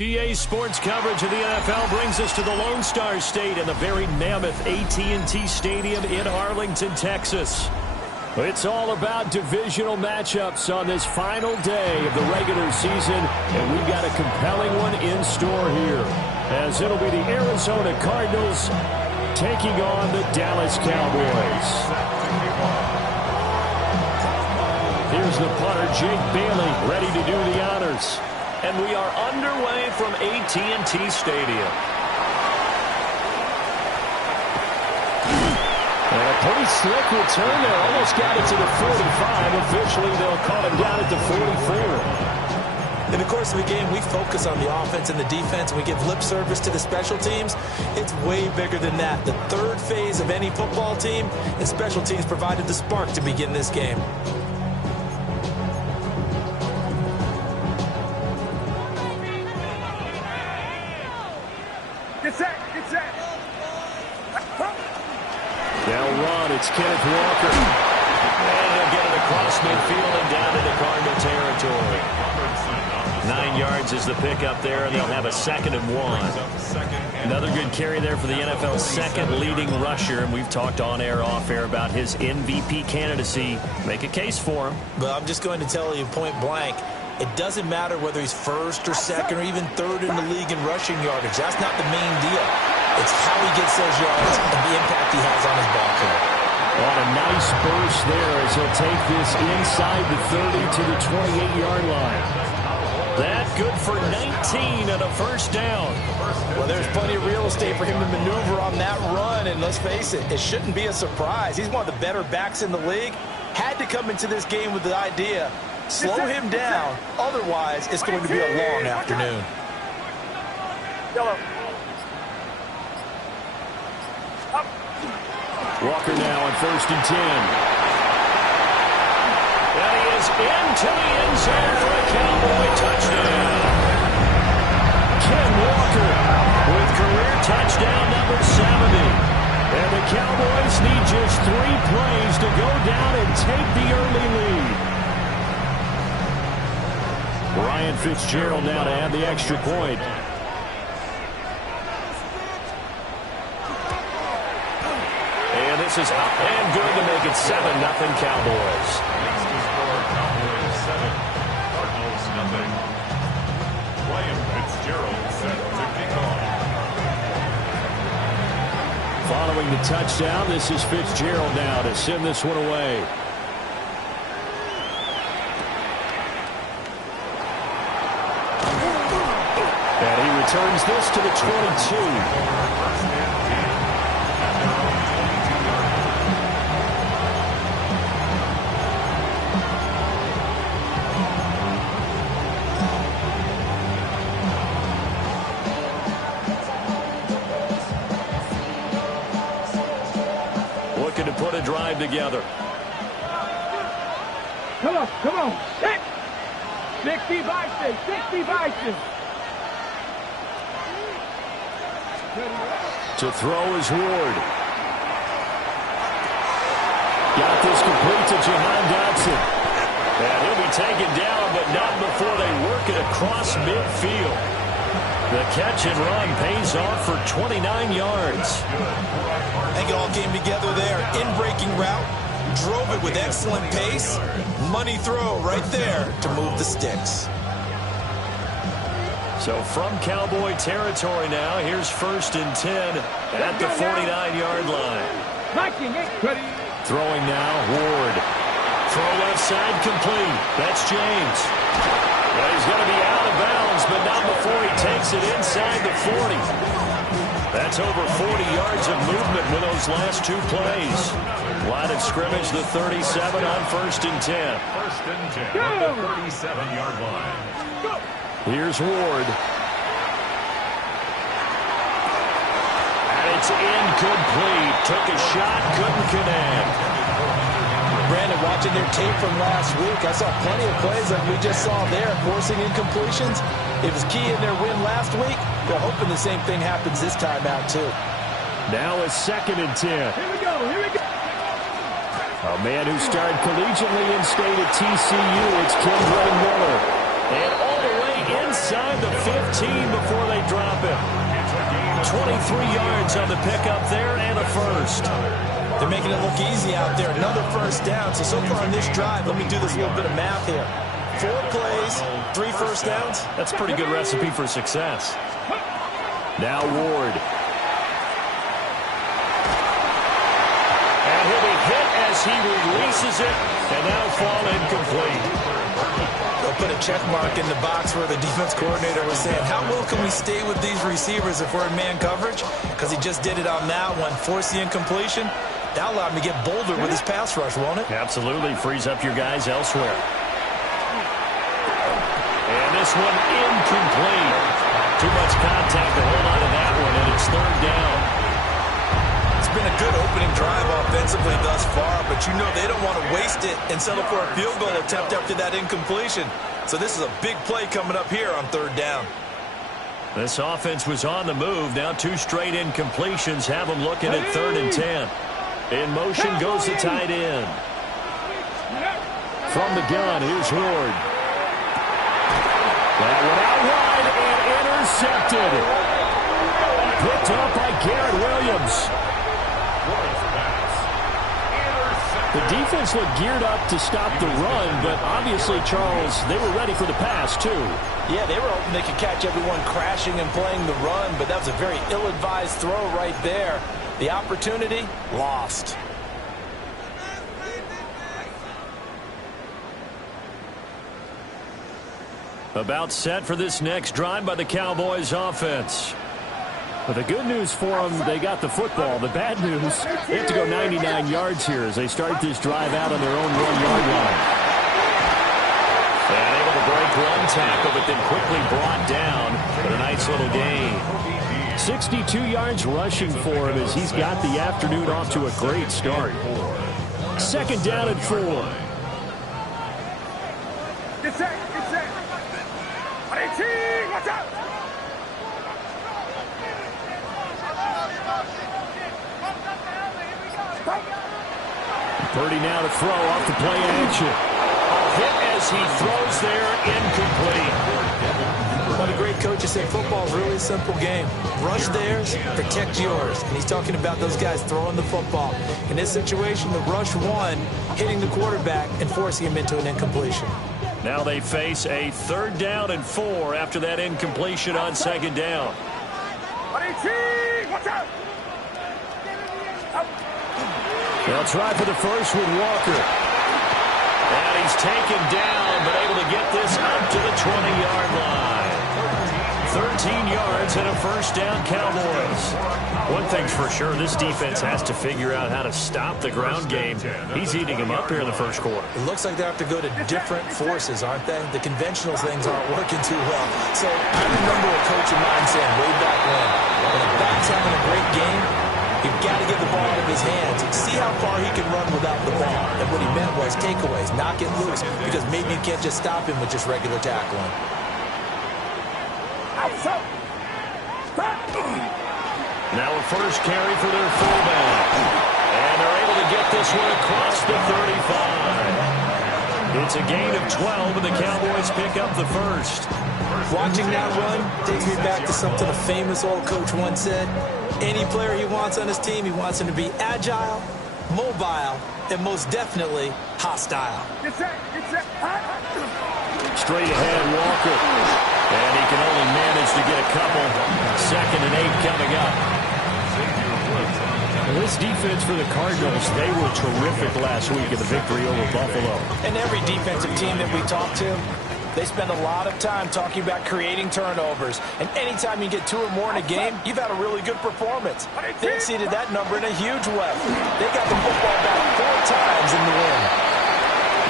EA Sports coverage of the NFL brings us to the Lone Star State and the very mammoth AT&T Stadium in Arlington, Texas. It's all about divisional matchups on this final day of the regular season, and we've got a compelling one in store here, as it'll be the Arizona Cardinals taking on the Dallas Cowboys. Here's the punter, Jake Bailey, ready to do the honors. And we are underway from AT&T Stadium. And a pretty slick return there. Almost got it to the 45. Officially, they'll call him down at the 44. In the course of the game, we focus on the offense and the defense, and we give lip service to the special teams. It's way bigger than that. The third phase of any football team, and special teams provided the spark to begin this game. They'll run. It's Kenneth Walker. And he'll get it across midfield and down into Cardinal territory. 9 yards is the pickup there, and they'll have a 2nd and 1. Another good carry there for the NFL's second leading rusher, and we've talked on air, off air about his MVP candidacy. Make a case for him. But I'm just going to tell you point blank, it doesn't matter whether he's first or second or even third in the league in rushing yardage. That's not the main deal. It's how he gets those yards and the impact he has on his ball carrier. On a nice burst there as he'll take this inside the 30 to the 28-yard line. That good for 19 and a first down. Well, there's plenty of real estate for him to maneuver on that run, and let's face it, it shouldn't be a surprise. He's one of the better backs in the league. Had to come into this game with the idea, slow him down, otherwise it's going to be a long afternoon. Walker now on 1st and 10. And he is into the end zone for a Cowboy touchdown. Ken Walker with career touchdown number 70. And the Cowboys need just 3 plays to go down and take the early lead. Ryan Fitzgerald now to add the extra point. This is up and good to make it 7-0 Cowboys. Cowboys 7, Cardinals 0. Ryan Fitzgerald set to kick off. Following the touchdown, this is Fitzgerald now to send this one away. And he returns this to the 22. Looking to put a drive together. Come on. 60 Bison. To throw is Ward. Got this complete to Jahan Dotson. And he'll be taken down, but not before they work it across midfield. The catch and run pays off for 29 yards. I think it all came together there. In-breaking route, drove it with excellent pace. Money throw right there to move the sticks. So from Cowboy territory now, here's 1st and 10 at the 49-yard line. Throwing now, Ward. Throw left side complete. That's James. Well, he's going to be out of bounds, but not before he takes it inside the 40. That's over 40 yards of movement with those last 2 plays. Line of scrimmage, the 37 on 1st and 10. 1st and 10 at the 37-yard line. Here's Ward. And it's incomplete. Took a shot, couldn't connect. Brandon, watching their tape from last week, I saw plenty of plays like we just saw there, forcing incompletions. It was key in their win last week. They're hoping the same thing happens this time out, too. Now a 2nd and 10. Here we go. A man who starred collegiately in state at TCU, it's Kendra Miller. And all the way inside the 15 before they drop him. 23 yards on the pickup there and a first. They're making it look easy out there. Another first down. So far on this drive, let me do this little bit of math here. 4 plays, 3 first downs. That's a pretty good recipe for success. Now Ward. And he'll be hit as he releases it, and that'll fall incomplete. They'll put a check mark in the box where the defense coordinator was saying, how well can we stay with these receivers if we're in man coverage? Because he just did it on that one, forced the incompletion. That allowed him to get bolder with his pass rush, won't it? Absolutely. Frees up your guys elsewhere. And this one incomplete. Too much contact to hold on to that one, and it's third down. It's been a good opening drive offensively thus far, but you know they don't want to waste it and settle for a field goal attempt after that incompletion. So this is a big play coming up here on third down. This offense was on the move. Now 2 straight incompletions have them looking at 3rd and 10. In motion goes the tight end. From the gun, here's Ward. That one out wide and intercepted. Picked up by Garrett Williams. The defense looked geared up to stop the run, but obviously, Charles, they were ready for the pass, too. Yeah, they were hoping they could catch everyone crashing and playing the run, but that was a very ill-advised throw right there. The opportunity, lost. About set for this next drive by the Cowboys offense. But the good news for them, they got the football. The bad news, they have to go 99 yards here as they start this drive out on their own 1-yard line. And able to break one tackle, but then quickly brought down. But a nice little gain. 62 yards rushing for him as he's got the afternoon off to a great start. 2nd down and 4. Get set, get set. Watch out. 30 now to throw off the play action. Hit as he throws there, incomplete. One of the great coaches said football is really a simple game. Rush theirs, protect yours. And he's talking about those guys throwing the football. In this situation, the rush one, hitting the quarterback and forcing him into an incompletion. Now they face a 3rd down and 4 after that incompletion on 2nd down. Watch out. They'll try for the first with Walker. And he's taken down, but able to get this up to the 20-yard line. 13 yards and a first down, Cowboys. One thing's for sure, this defense has to figure out how to stop the ground game. He's eating them up here in the first quarter. It looks like they have to go to different forces, aren't they? The conventional things aren't working too well. So I remember a coach of mine saying way back when a back's having a great game, you've got to get the ball out of his hands. See how far he can run without the ball. And what he meant was takeaways, knock it loose, because maybe you can't just stop him with just regular tackling. Now a first carry for their fullback. And they're able to get this one across the 35. It's a gain of 12, and the Cowboys pick up the first. Watching that run takes me back to something a famous old coach once said. Any player he wants on his team, he wants him to be agile, mobile, and most definitely hostile. Straight ahead, Walker. And he can only manage to get a couple. 2nd and 8 coming up. This defense for the Cardinals, they were terrific last week in the victory over Buffalo. And every defensive team that we talk to, they spend a lot of time talking about creating turnovers. And anytime you get 2 or more in a game, you've had a really good performance. They exceeded that number in a huge way. They got the football back 4 times in the win.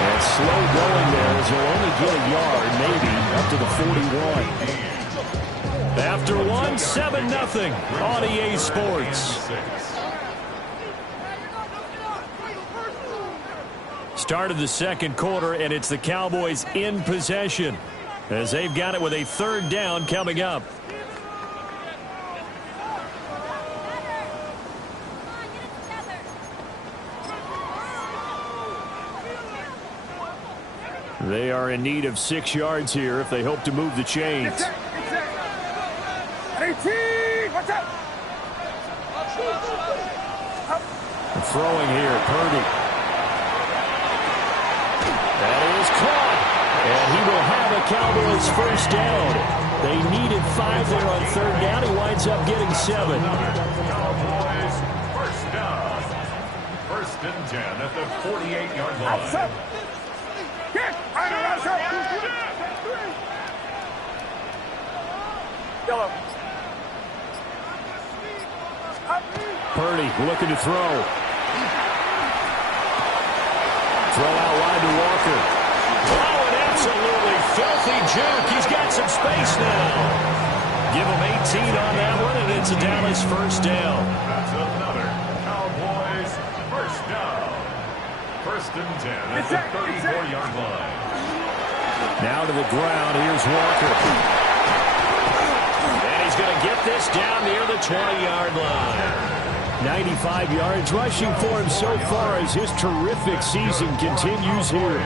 And slow going there as he'll only get a yard, maybe, up to the 41. After one, 7-0 on EA Sports. Start of the second quarter, and it's the Cowboys in possession as they've got it with a 3rd down coming up. They are in need of 6 yards here if they hope to move the chains. Get set. 18. Watch out. Throwing here, Purdy. That is caught. And he will have a Cowboys first down. They needed 5 there on 3rd down. He winds up getting 7. Cowboys first down. 1st and 10 at the 48-yard line. Outside. Get. Outside. Yellow. Purdy looking to throw. Throw out wide to Walker. Oh, an absolutely filthy juke. He's got some space now. Give him 18 on that one, and it's a Dallas first down. That's another Cowboys first down. 1st and 10 at the 34-yard line. Now to the ground. Here's Walker. And he's going to get this down near the 20-yard line. 95 yards rushing for him so far as his terrific season continues here.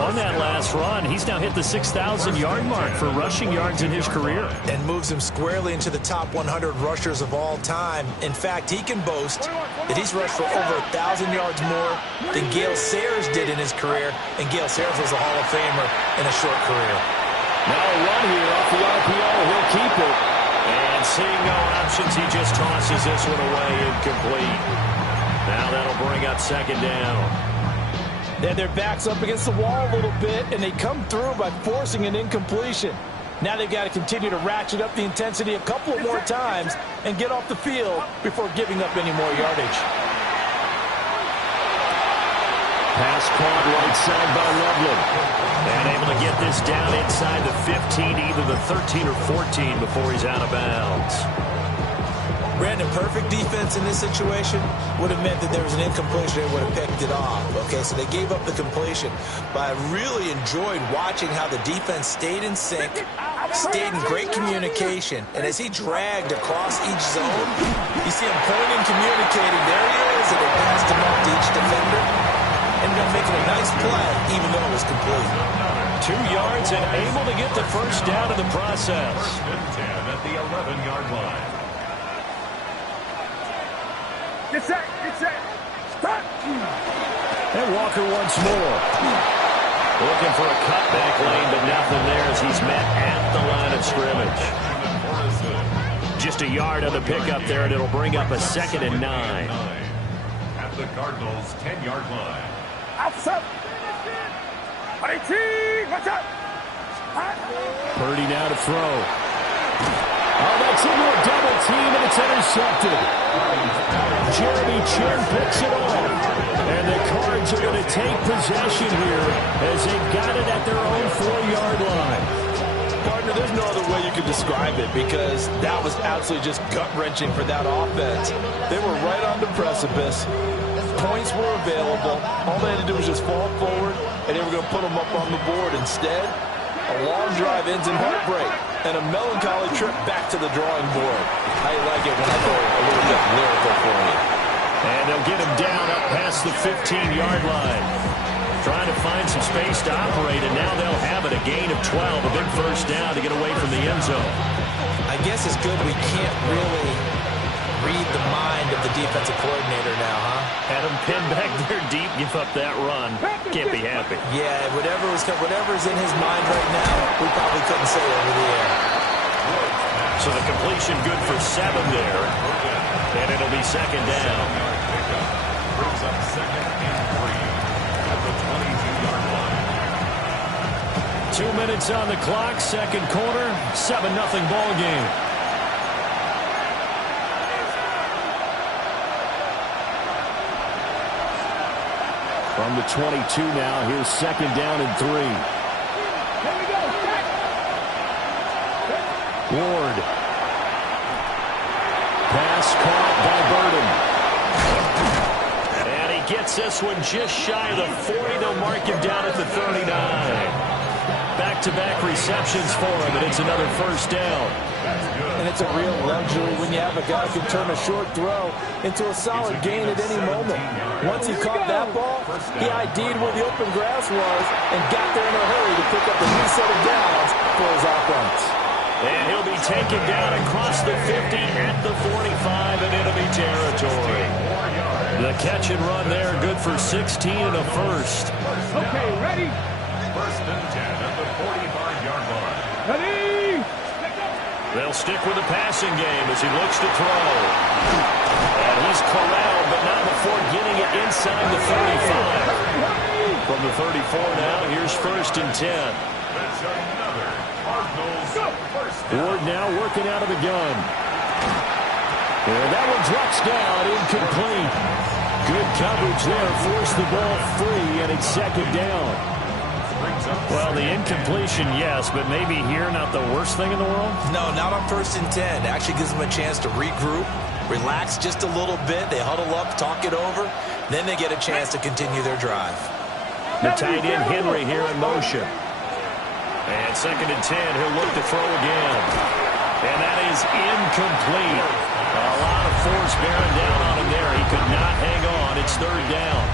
On that last run, he's now hit the 6,000-yard mark for rushing yards in his career. And moves him squarely into the top 100 rushers of all time. In fact, he can boast that he's rushed for over 1,000 yards more than Gale Sayers did in his career. And Gale Sayers was a Hall of Famer in a short career. Now a run here off the RPO. He'll keep it. And seeing no options, he just tosses this one away incomplete. Now that'll bring up 2nd down. They had their backs up against the wall a little bit, and they come through by forcing an incompletion. Now they've got to continue to ratchet up the intensity a couple of more times and get off the field before giving up any more yardage. Pass caught right side by Loveland. And able to get this down inside the 15, either the 13 or 14 before he's out of bounds. Brandon, perfect defense in this situation would have meant that there was an incompletion. They would have picked it off. Okay, so they gave up the completion. But I really enjoyed watching how the defense stayed in sync, stayed in great communication. And as he dragged across each zone, you see him pointing, communicating. There he is, and they passed him off to each defender. Ended up making a nice play, even though it was complete. 2 yards and able to get the first down in the process. 1st and 10 at the 11-yard line. Get set. Start. And Walker once more. Looking for a cutback lane, but nothing there as he's met at the line of scrimmage. Just a yard on the pickup there, and it'll bring up a 2nd and 9. At the Cardinals' 10-yard line. Outside. 18. Watch out. Purdy now to throw. Oh, that's into a double team, and it's intercepted. Jeremy Chinn picks it off. And the Cards are going to take possession here as they've got it at their own 4-yard line. Partner, there's no other way you could describe it because that was absolutely just gut-wrenching for that offense. They were right on the precipice. Points were available. All they had to do was just fall forward, and they were going to put them up on the board. Instead, a long drive ends in heartbreak and a melancholy trip back to the drawing board. I like it when I go a little bit lyrical for you. And they'll get him down up past the 15-yard line. Trying to find some space to operate, and now they'll have it. A gain of 12, a big first down to get away from the end zone. I guess it's good we can't really read the mind of the defensive coordinator now, huh? Had him pinned back there deep, give up that run. Can't be happy. Yeah, whatever's in his mind right now, we probably couldn't say over the air. So the completion good for 7 there. And it'll be 2nd down. Brings up 2nd and 3 at the 22-yard line. 2 minutes on the clock, 2nd quarter, 7-0 ball game. From the 22 now, here's 2nd down and 3. Ward. Pass caught by Burden. And he gets this one just shy of the 40. They'll mark him down at the 39. Back-to-back receptions for him, and it's another first down. And it's a real luxury when you have a guy who can turn a short throw into a solid gain at any moment. Once he caught that ball, he ID'd where the open grass was and got there in a hurry to pick up a new set of downs for his offense. And he'll be taken down across the 50 at the 45 in enemy territory. The catch and run there, good for 16 and a first. Okay, ready? First and 10 at the 45-yard line. Ready? They'll stick with the passing game as he looks to throw. And he's corralled, but not before getting it inside the 35. From the 34 now, here's first and 10. That's another Cardinals first down. Ward now working out of the gun. And that one drops down, incomplete. Good coverage there, forced the ball free, and it's second down. Well, the incompletion, yes, but maybe here not the worst thing in the world? No, not on first and 10. Actually gives them a chance to regroup, relax just a little bit. They huddle up, talk it over. Then they get a chance to continue their drive. The tight end, Henry, here in motion. And second and 10, he'll look to throw again. And that is incomplete. A lot of force bearing down on him there. He could not hang on. It's third down.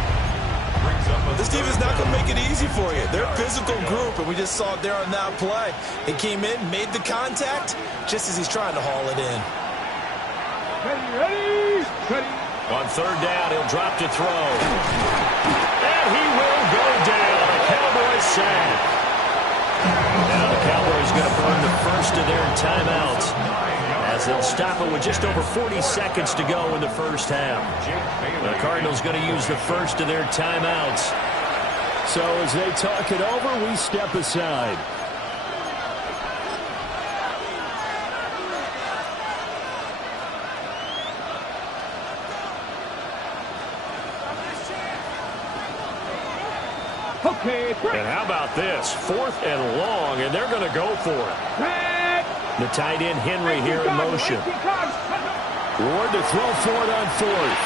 This team is not going to make it easy for you. They're a physical group, and we just saw it there on that play. He came in, made the contact, just as he's trying to haul it in. Ready? On third down, he'll drop to throw. And he will go down. A Cowboy sack. Now the Cowboys going to burn the first of their timeouts, as they'll stop it with just over 40 seconds to go in the first half. The Cardinals going to use the first of their timeouts. So as they talk it over, we step aside. Okay, And how about this? Fourth and long, and they're going to go for it. The tight end, Henry, here in motion. Ward to throw for it on fourth.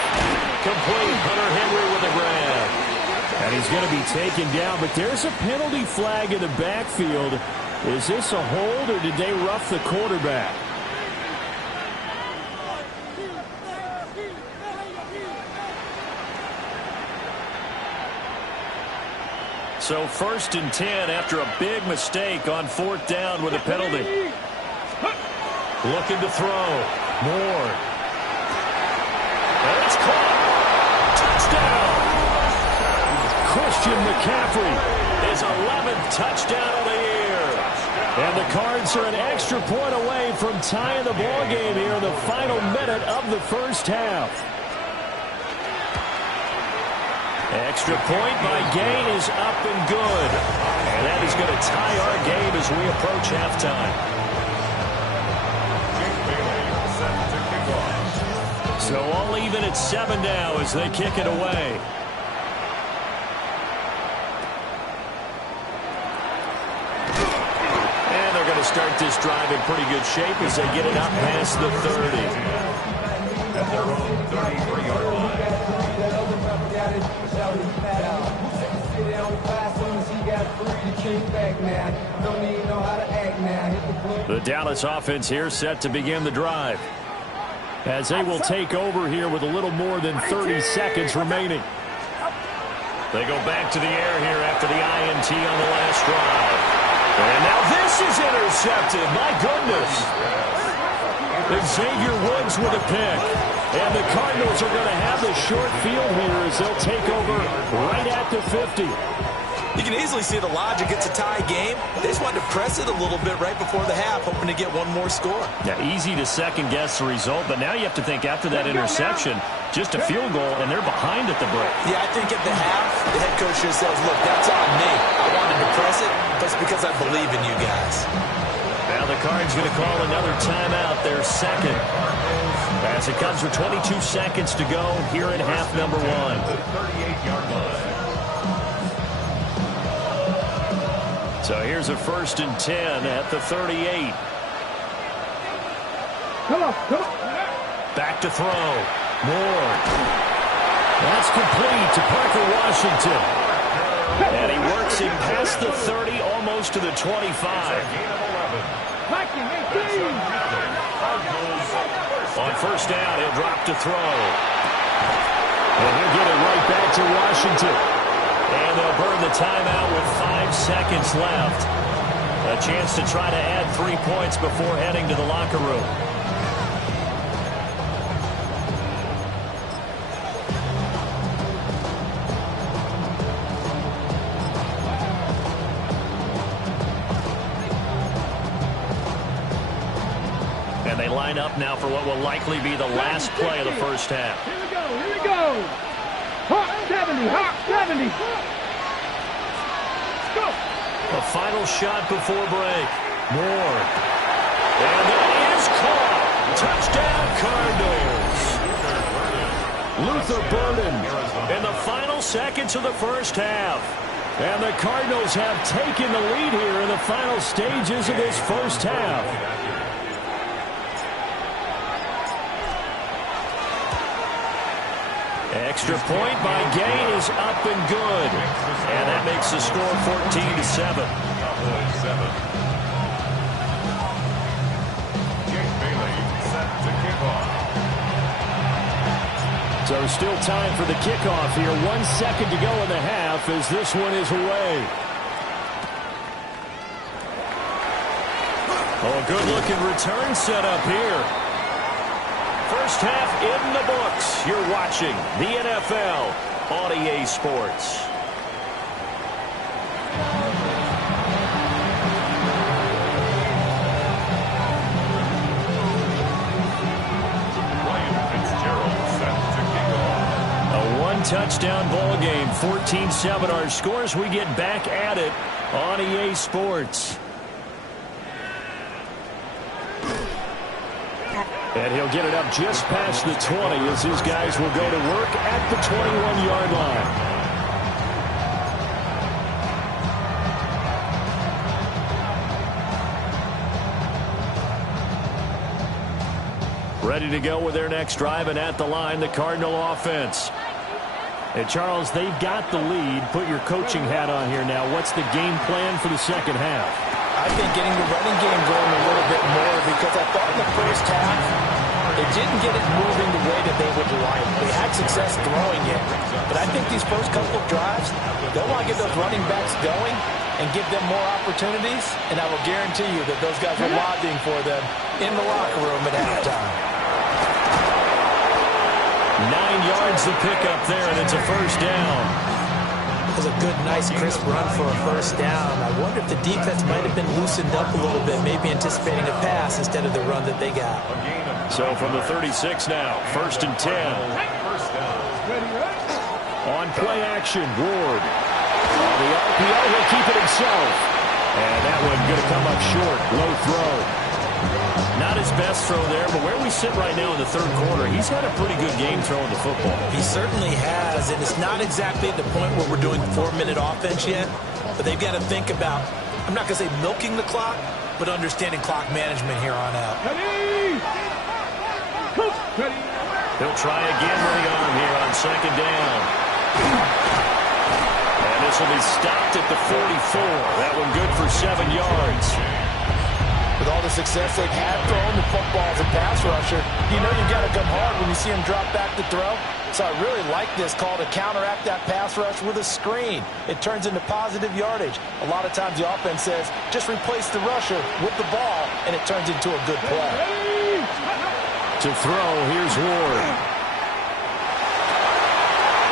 Complete. Hunter Henry with a grab. And he's going to be taken down, but there's a penalty flag in the backfield. Is this a hold, or did they rough the quarterback? So first and 10 after a big mistake on fourth down with a penalty. Looking to throw. Moore. And it's caught. Touchdown. Christian McCaffrey, his 11th touchdown of the year. And the Cards are an extra point away from tying the ball game here in the final minute of the first half. Extra point by Gain is up and good. And that is going to tie our game as we approach halftime. So all even at 7 now as they kick it away. And they're going to start this drive in pretty good shape as they get it up past the 30. At their own 33-yard line. The Dallas offense here set to begin the drive, as they will take over here with a little more than 30 seconds remaining. They go back to the air here after the INT on the last drive. And now this is intercepted. My goodness. Xavier Woods with a pick. And the Cardinals are going to have the short field here as they'll take over right at the 50. You can easily see the logic. It's a tie game. They just wanted to press it a little bit right before the half, hoping to get one more score. Yeah, easy to second-guess the result, but now you have to think after that interception, just a field goal, and they're behind at the break. Yeah, I think at the half, the head coach just says, look, that's on me. I wanted to press it, but it's because I believe in you guys. Now the Cards going to call another timeout, their second, as it comes with 22 seconds to go here in half number one. 38-yard line. So here's a first and 10 at the 38. Come on. Back to throw. Moore. That's complete to Parker Washington. And he works him past the 30, almost to the 25. On first down, he'll drop to throw. And he'll get it right back to Washington. And they'll burn the timeout with 5 seconds left. A chance to try to add 3 points before heading to the locker room. And they line up now for what will likely be the last play of the first half. Here we go, here we go. Hawk 70, Hawk 70. Let's go. A final shot before break. Moore. And that is caught. Touchdown, Cardinals. Luther Burden in the final seconds of the first half. And the Cardinals have taken the lead here in the final stages of this first half. Extra point by Gay is up and good. And that makes the score 14-7. Jake Bailey set to kick off. So still time for the kickoff here. 1 second to go in the half as this one is away. Oh, good-looking return set up here. First half in the books. You're watching the NFL on EA Sports. Ryan Fitzgerald set to kick off. A one-touchdown ball game. 14-7 our scores. We get back at it on EA Sports. And he'll get it up just past the 20 as his guys will go to work at the 21-yard line. Ready to go with their next drive, and at the line, the Cardinal offense. And Charles, they've got the lead. Put your coaching hat on here now. What's the game plan for the second half? I think getting the running game going a little bit more, because I thought in the first half it didn't get it moving the way that they would like. They had success throwing it, but I think these first couple of drives, they'll want to get those running backs going and give them more opportunities, and I will guarantee you that those guys are lobbying for them in the locker room at halftime. 9 yards the pickup there, and it's a first down. It was a good, nice, crisp run for a first down. I wonder if the defense might have been loosened up a little bit, maybe anticipating a pass instead of the run that they got. So from the 36 now, 1st and 10. On play action, Ward. On the RPO, he'll keep it himself. And that one going to come up short. Low throw. Not his best throw there, but where we sit right now in the third quarter, he's had a pretty good game throwing the football. He certainly has, and it's not exactly at the point where we're doing 4-minute offense yet, but they've got to think about, I'm not going to say milking the clock, but understanding clock management here on out. He'll try again with the arm here on second down. And this will be stopped at the 44. That one good for 7 yards. With all the success they've had throwing the football as a pass rusher, you know you've got to come hard when you see him drop back to throw. So I really like this call to counteract that pass rush with a screen. It turns into positive yardage. A lot of times the offense says, just replace the rusher with the ball, and it turns into a good play. To throw, here's Ward.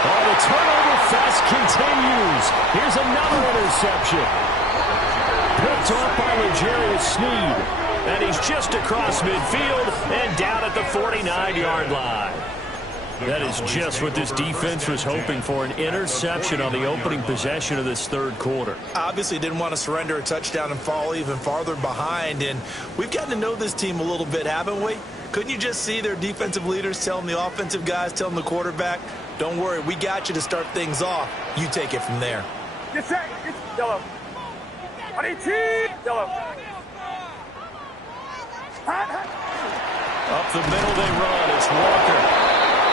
Oh, the turnover fest continues. Here's another interception. Picked off by L'Jarius Sneed. And he's just across midfield and down at the 49-yard line. That is just what this defense was hoping for, an interception on the opening possession of this third quarter. Obviously didn't want to surrender a touchdown and fall even farther behind. And we've gotten to know this team a little bit, haven't we? Couldn't you just see their defensive leaders telling the offensive guys, telling the quarterback, don't worry, we got you to start things off. You take it from there. Get set. It's yellow. On 18. Yellow. Up the middle they run. It's Walker.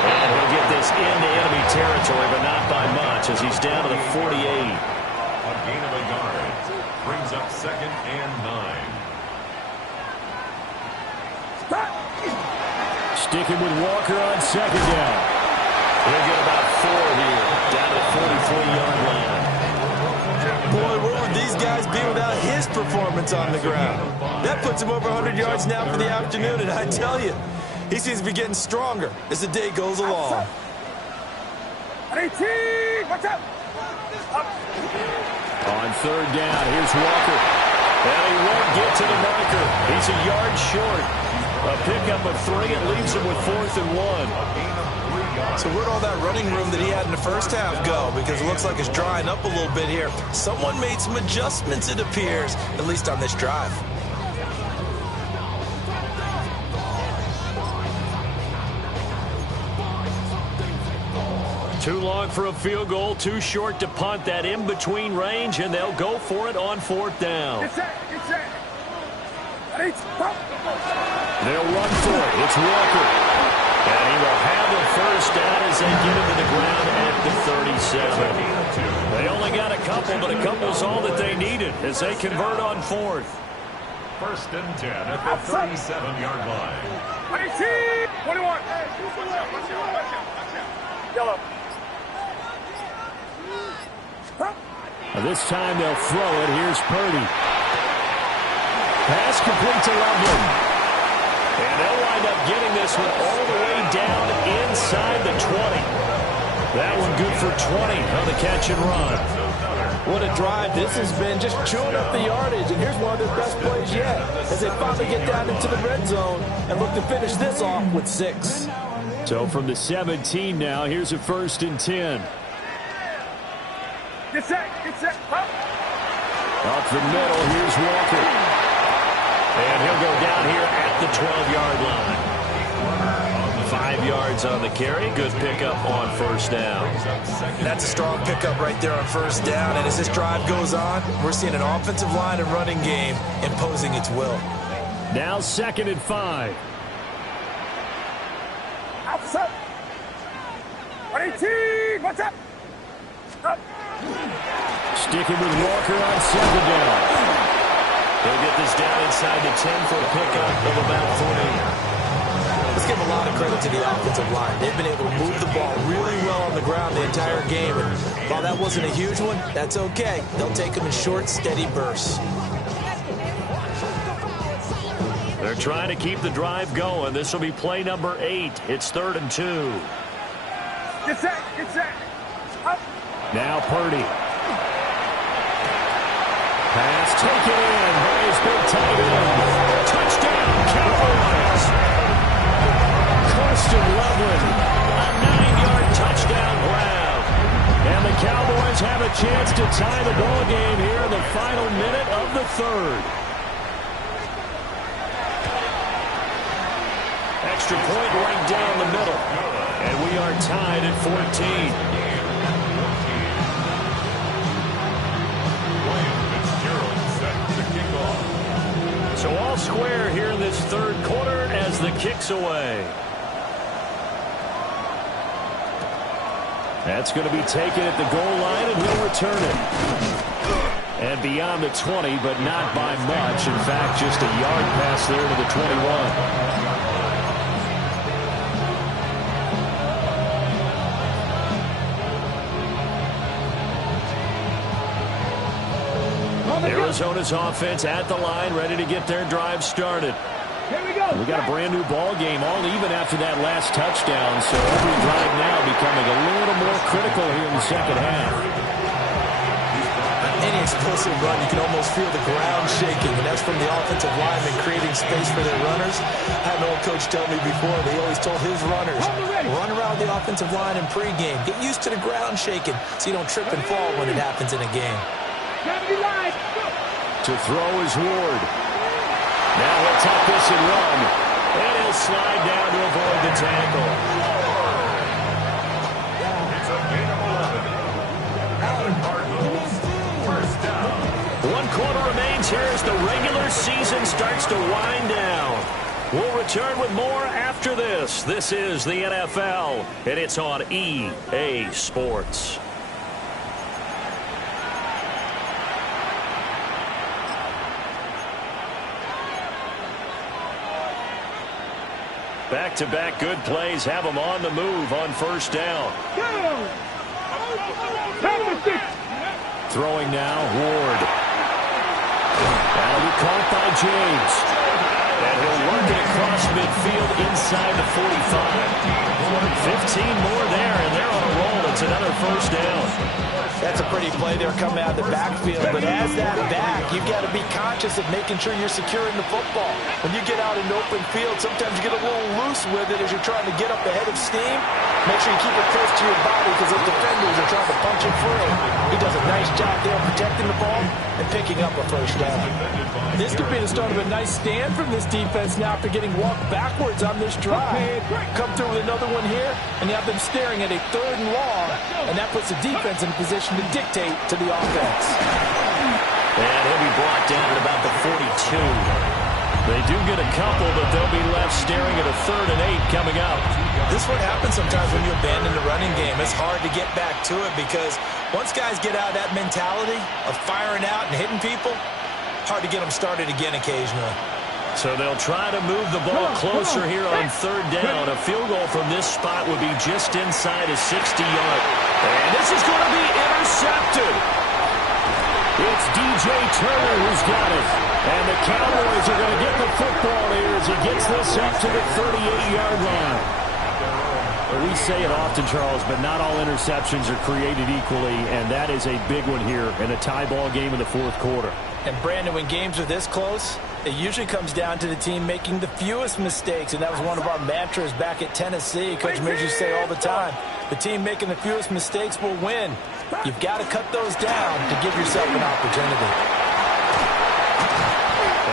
And he'll get this into enemy territory, but not by much, as he's down to the 48. A gain of a yard. Brings up 2nd and 9. Sticking with Walker on 2nd down. He'll get about 4 here, down to the 43-yard line. Boy, where would these guys be without his performance on the ground? That puts him over 100 yards now for the afternoon, and I tell you, he seems to be getting stronger as the day goes along. 18, watch out! On 3rd down, here's Walker. And he won't get to the marker. He's a yard short. A pickup of 3. It leaves him with 4th and 1. So where'd all that running room that he had in the first half go? Because it looks like it's drying up a little bit here. Someone made some adjustments, it appears, at least on this drive. Too long for a field goal, too short to punt. That in-between range, and they'll go for it on 4th down. Get set, get set. 18, pop. They'll run for it. It's Walker. And he will have the 1st down as they get him to the ground at the 37. They only got a couple, but a couple's all that they needed as they convert on 4th. 1st and 10 at the 37-yard line. 18, 21. Yellow. This time they'll throw it. Here's Purdy. Pass complete to Loveland. And they'll wind up getting this one all the way down inside the 20. That one good for 20 on the catch and run. What a drive this has been, just chewing up the yardage. And here's one of their best plays yet as they finally get down into the red zone and look to finish this off with 6. So from the 17 now, here's a 1st and 10. Get set, pop. Up the middle, here's Walker. And he'll go down here at the 12-yard line. 5 yards on the carry. Good pickup on 1st down. That's a strong pickup right there on 1st down. And as this drive goes on, we're seeing an offensive line and running game imposing its will. Now 2nd and 5. Outside. 18, what's up? Up. Sticking with Walker on 2nd down. They'll get this down inside the 10 for a pickup of about 3. Let's give a lot of credit to the offensive line. They've been able to move the ball really well on the ground the entire game. And while that wasn't a huge one, that's okay. They'll take them in short, steady bursts. They're trying to keep the drive going. This will be play number 8. It's 3rd and 2. Get set, up. Now Purdy. Pass taken in by his big tight end. Touchdown, Cowboys. Carson Loveland, a 9-yard touchdown grab. And the Cowboys have a chance to tie the ball game here in the final minute of the 3rd. Extra point right down the middle. And we are tied at 14. So all square here in this 3rd quarter as the kick's away. That's going to be taken at the goal line, and he'll return it. And beyond the 20, but not by much. In fact, just a yard pass there to the 21. Arizona's offense at the line, ready to get their drive started. Here we go. We got a brand new ball game, all even after that last touchdown. So every drive now becoming a little more critical here in the 2nd half. Any explosive run, you can almost feel the ground shaking, and that's from the offensive linemen creating space for their runners. I had an old coach tell me before, they always told his runners, run around the offensive line in pregame. Get used to the ground shaking so you don't trip and fall when it happens in a game. To throw is Ward. Now he'll tuck this and run. And he'll slide down to avoid the tackle. It's a gain of 11. The Cardinals, 1st down. 1 quarter remains here as the regular season starts to wind down. We'll return with more after this. This is the NFL, and it's on EA Sports. Back-to-back good plays have them on the move on first down. Throwing now, Ward. That'll be caught by James. And he'll work it across midfield inside the 45. 15 more there, and they're on a roll. It's another first down. That's a pretty play there coming out of the backfield. But as that back, you've got to be conscious of making sure you're securing the football. When you get out in open field, sometimes you get a little loose with it as you're trying to get up ahead of steam. Make sure you keep it close to your body because those defenders are trying to punch it free. He does a nice job there protecting the ball and picking up a first down. This could be the start of a nice stand from this defense now after getting walked backwards on this drive. Come through with another one here, and you have them staring at a 3rd and long, and that puts the defense in a position to dictate to the offense. And he'll be brought down at about the 42. They do get a couple, but they'll be left staring at a 3rd and 8 coming up. This is what happens sometimes when you abandon the running game. It's hard to get back to it because once guys get out of that mentality of firing out and hitting people, hard to get them started again occasionally. So they'll try to move the ball closer here on 3rd down. A field goal from this spot would be just inside a 60-yard. And this is going to be intercepted. It's D.J. Turner who's got it. And the Cowboys are going to get the football here as he gets this up to the 38-yard line. Well, we say it often, Charles, but not all interceptions are created equally, and that is a big one here in a tie ball game in the 4th quarter. And, Brandon, when games are this close, it usually comes down to the team making the fewest mistakes, and that was one of our mantras back at Tennessee. Coach Mears used to say all the time, the team making the fewest mistakes will win. You've got to cut those down to give yourself an opportunity.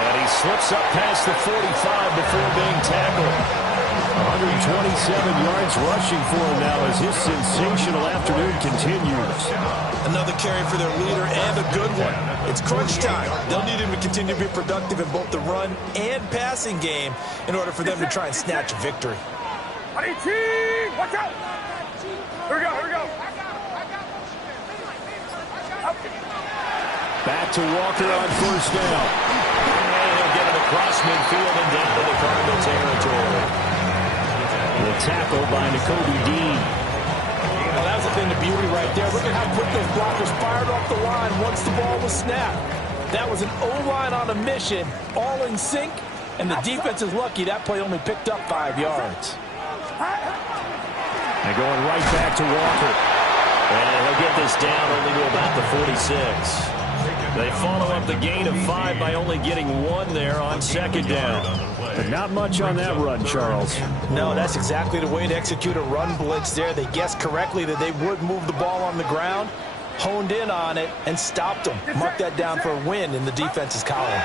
And he slips up past the 45 before being tackled. 127 yards rushing for him now as his sensational afternoon continues. Another carry for their leader and a good one. It's crunch time. They'll need him to continue to be productive in both the run and passing game in order for them to try and snatch a victory. Watch out! Here we go, here we go. Back to Walker on first down. And he'll get it across midfield and down to the Cardinal territory. The tackle by Nakobe Dean. Well, that was the thing, the beauty right there. Look at how quick those blockers fired off the line once the ball was snapped. That was an O-line on a mission, all in sync, and the defense is lucky that play only picked up 5 yards. And going right back to Walker. And he'll get this down only to about the 46. They follow up the gain of 5 by only getting 1 there on 2nd down. But not much on that run, Charles. No, that's exactly the way to execute a run blitz there. They guessed correctly that they would move the ball on the ground, honed in on it, and stopped them. Mark that down for a win in the defense's column.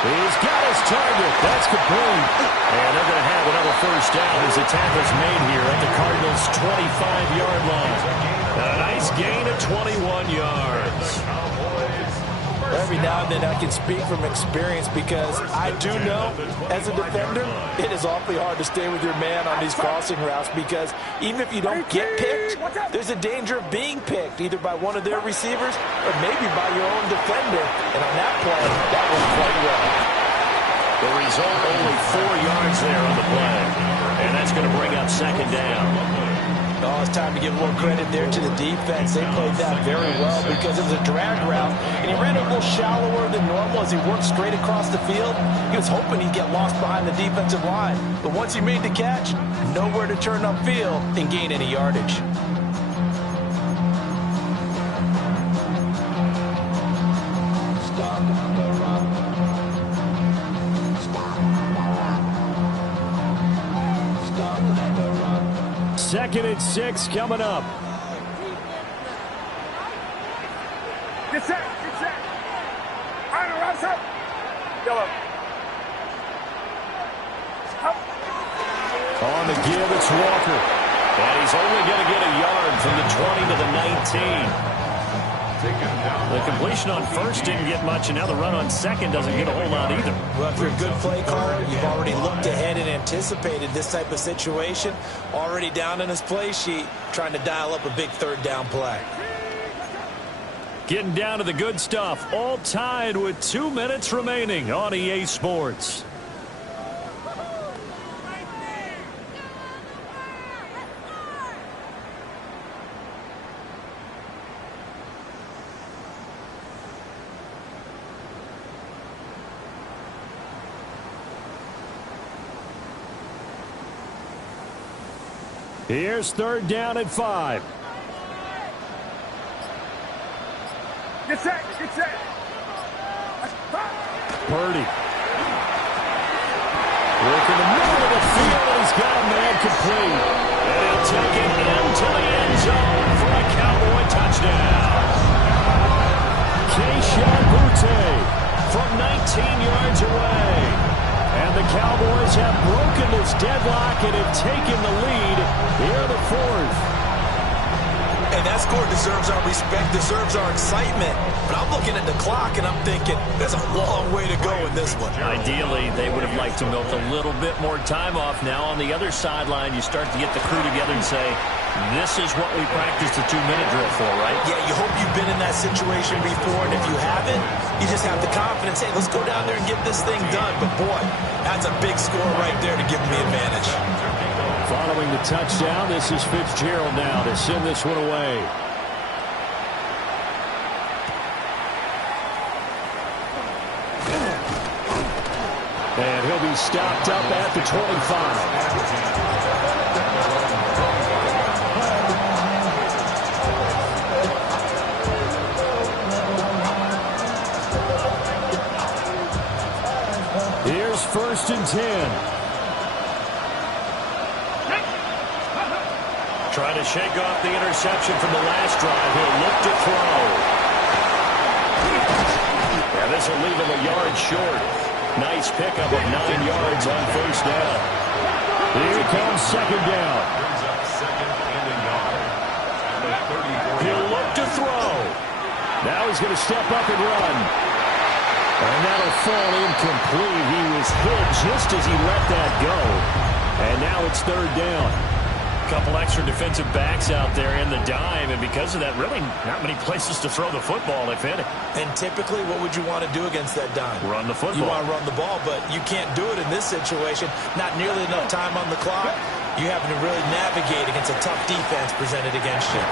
He's got his target. That's complete. And they're going to have another first down as the tackle's made here at the Cardinals' 25-yard line. A nice gain of 21 yards. Every now and then I can speak from experience because I do know, as a defender, it is awfully hard to stay with your man on these crossing routes because even if you don't get picked, there's a danger of being picked either by one of their receivers or maybe by your own defender. And on that play, that went quite well. The result, only 4 yards there on the play. And that's going to bring up 2nd down. Oh, it's time to give a little credit there to the defense. They played that very well because it was a drag route, and he ran a little shallower than normal as he worked straight across the field. He was hoping he'd get lost behind the defensive line, but once he made the catch, nowhere to turn upfield and gain any yardage. Second and 6 coming up. Get set, get set. Iron, rise up. Yellow. Up. On the give, it's Walker. And he's only going to get a yard from the 20 to the 19. The completion on first didn't get much, and now the run on second doesn't get a whole lot either. Well, if you're a good play caller, you've already looked ahead and anticipated this type of situation. Already down in his play sheet, trying to dial up a big third down play. Getting down to the good stuff. All tied with 2 minutes remaining on EA Sports. Here's third down at 5. Get set, get set. Purdy. Working the middle of the field, and he's got a man complete. And he'll take it into the end zone for a Cowboy touchdown. Kayshon Boutte from 19 yards away. And the Cowboys have broken this deadlock and have taken the lead here in the fourth. And that score deserves our respect, deserves our excitement. But I'm looking at the clock, and I'm thinking there's a long way to go in this one. Ideally, they would have liked to milk a little bit more time off. Now on the other sideline, you start to get the crew together and say, this is what we practiced the 2-minute drill for, right? Yeah, you hope you've been in that situation before, and if you haven't, you just have the confidence, hey, let's go down there and get this thing done. But, boy, that's a big score right there to give them the advantage. Following the touchdown, this is Fitzgerald now to send this one away. And he'll be stopped up at the 25. Here's first and 10. Trying to shake off the interception from the last drive. He'll look to throw. Yeah, this will leave him a yard short. Nice pickup of 9 yards on first down. Here comes second down. He'll look to throw. Now he's going to step up and run. And that'll fall incomplete. He was hit just as he let that go. And now it's third down. Couple extra defensive backs out there in the dime, and because of that, really not many places to throw the football, if any. And typically, what would you want to do against that dime? Run the football. You want to run the ball, but you can't do it in this situation. Not nearly enough time on the clock. You having to really navigate against a tough defense presented against you.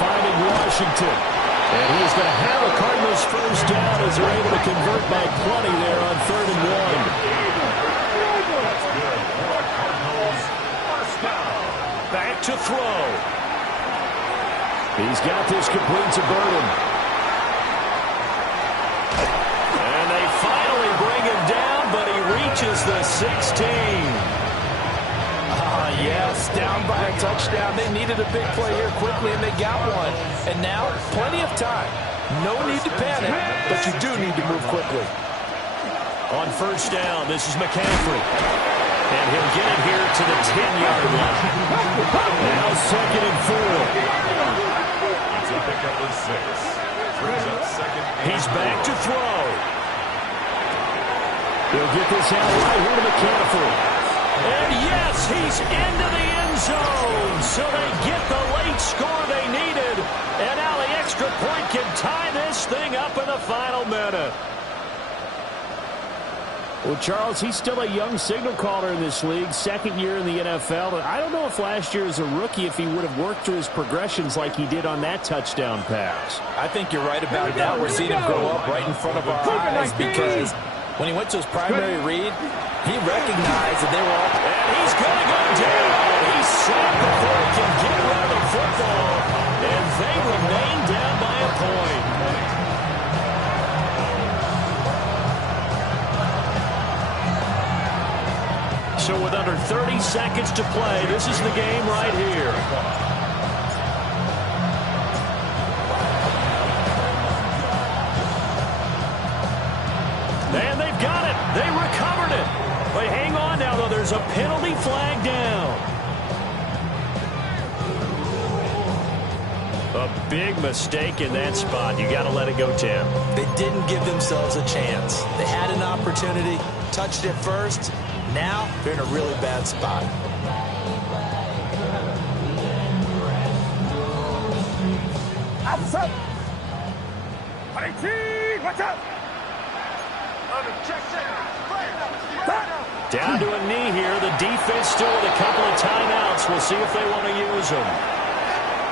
Finding Washington. And he's going to have a Cardinals first down as they're able to convert by plenty there on 3rd and 1. Back to throw. He's got this complete to Burton. And they finally bring him down, but he reaches the 16. Yes, down by a touchdown. They needed a big play here quickly, and they got one. And now, plenty of time. No need to panic, but you do need to move quickly. On first down, this is McCaffrey. And he'll get it here to the 10-yard line. Now 2nd and 4. It's a pickup of 6. Brings up 2nd. He's back to throw. He'll get this out right here to McCaffrey. And yes, he's into the end zone. So they get the late score they needed. And now the extra point can tie this thing up in the final minute. Well, Charles, he's still a young signal caller in this league, 2nd year in the NFL. I don't know if last year as a rookie, if he would have worked through his progressions like he did on that touchdown pass. I think you're right about that. We're seeing him grow up right in front of our eyes because when he went to his primary read, he recognized that they were all... And he's going to go down. He's sacked before he can get rid of the football. And they remain down by a point. So with under 30 seconds to play, this is the game right here. And they've got it. They recovered it. But hang on now, though. There's a penalty flag down. A big mistake in that spot. You got to let it go, Tim. They didn't give themselves a chance. They had an opportunity, touched it first. Now they're in a really bad spot. Outside. 18, watch out. Down to a knee here. The defense still with a couple of timeouts. We'll see if they want to use them.